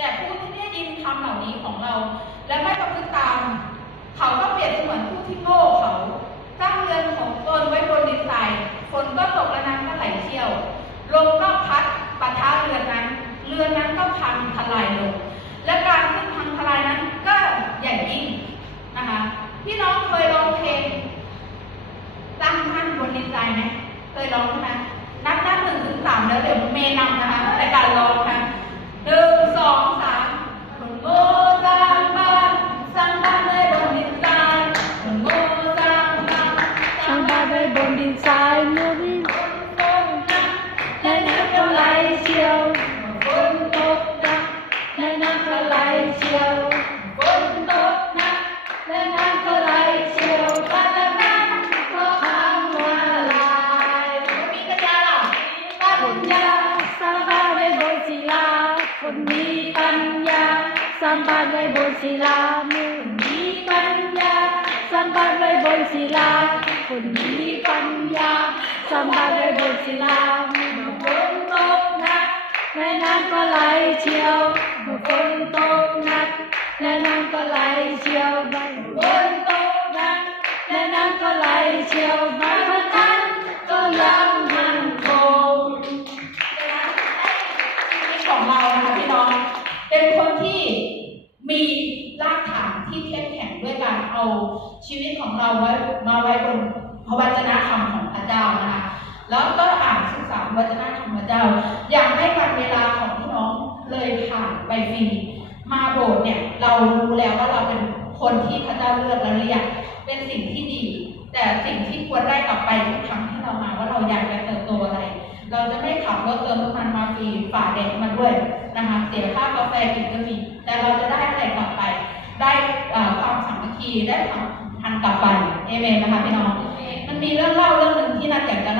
แต่ผู้ที่ได้ยินคำเหล่านี้ของเรา และไม่ประพฤติตาม เขาก็เปรียบเสมือนผู้ที่โง่เขาสร้างเรือนของตนไว้บนดินทรายฝนก็ตกและน้ำก็ไหลเชี่ยวลมก็พัดปะทะเรือนนั้น เรือนนั้นก็พังทลายลง และการขึ้นพังทลายนั้นก็ใหญ่ยิ่งนะคะพี่น้องเคยร้องเพลงตั้งมั่นบนดินทรายไหมเคยร้องใช่ไหม คนมีปัญญาสร้างบ้านไว้บนศิลามือมีปัญญาสร้างบ้านไว้บนศิลาคนมีปัญญาสร้างบ้านไว้บนศิลาเมื่อฝนตกหนักแม่น้ำก็ไหลเชี่ยวเมื่อฝนตกหนักแม่น้ำก็ไหลเชี่ยวบ้านฝนตกหนักแม่น้ำก็ไหลเชี่ยวบ้านนั้นก็ยังมั่นคงชีวิตของเรา น้อง เป็นคนที่มีรากฐานที่เข้มแข็งด้วยการเอาชีวิตของเราไว้มาไว้บนพระวจนะธรรมของพระเจ้านะคะแล้วก็อ่านศึกษาพระวจนะธรรมพระเจ้า อยากให้วันเวลาของพี่น้องเลยผ่านไปฟรีมาโบสถ์เนี่ยเรารู้แล้วว่าเราเป็นคนที่พระเจ้าเลือกและเรียกเป็นสิ่งที่ดี แต่สิ่งที่ควรได้กลับไปทุกค ฝ่าแดดมาด้วยนะคะเสียค่ากาแฟกินก็มี แต่เราจะได้อะไรกลับไป ได้เอ่อความสามัคคีได้ความพันกลับไปเอเมนนะคะพี่น้องมันมีเรื่องเล่าเรื่อง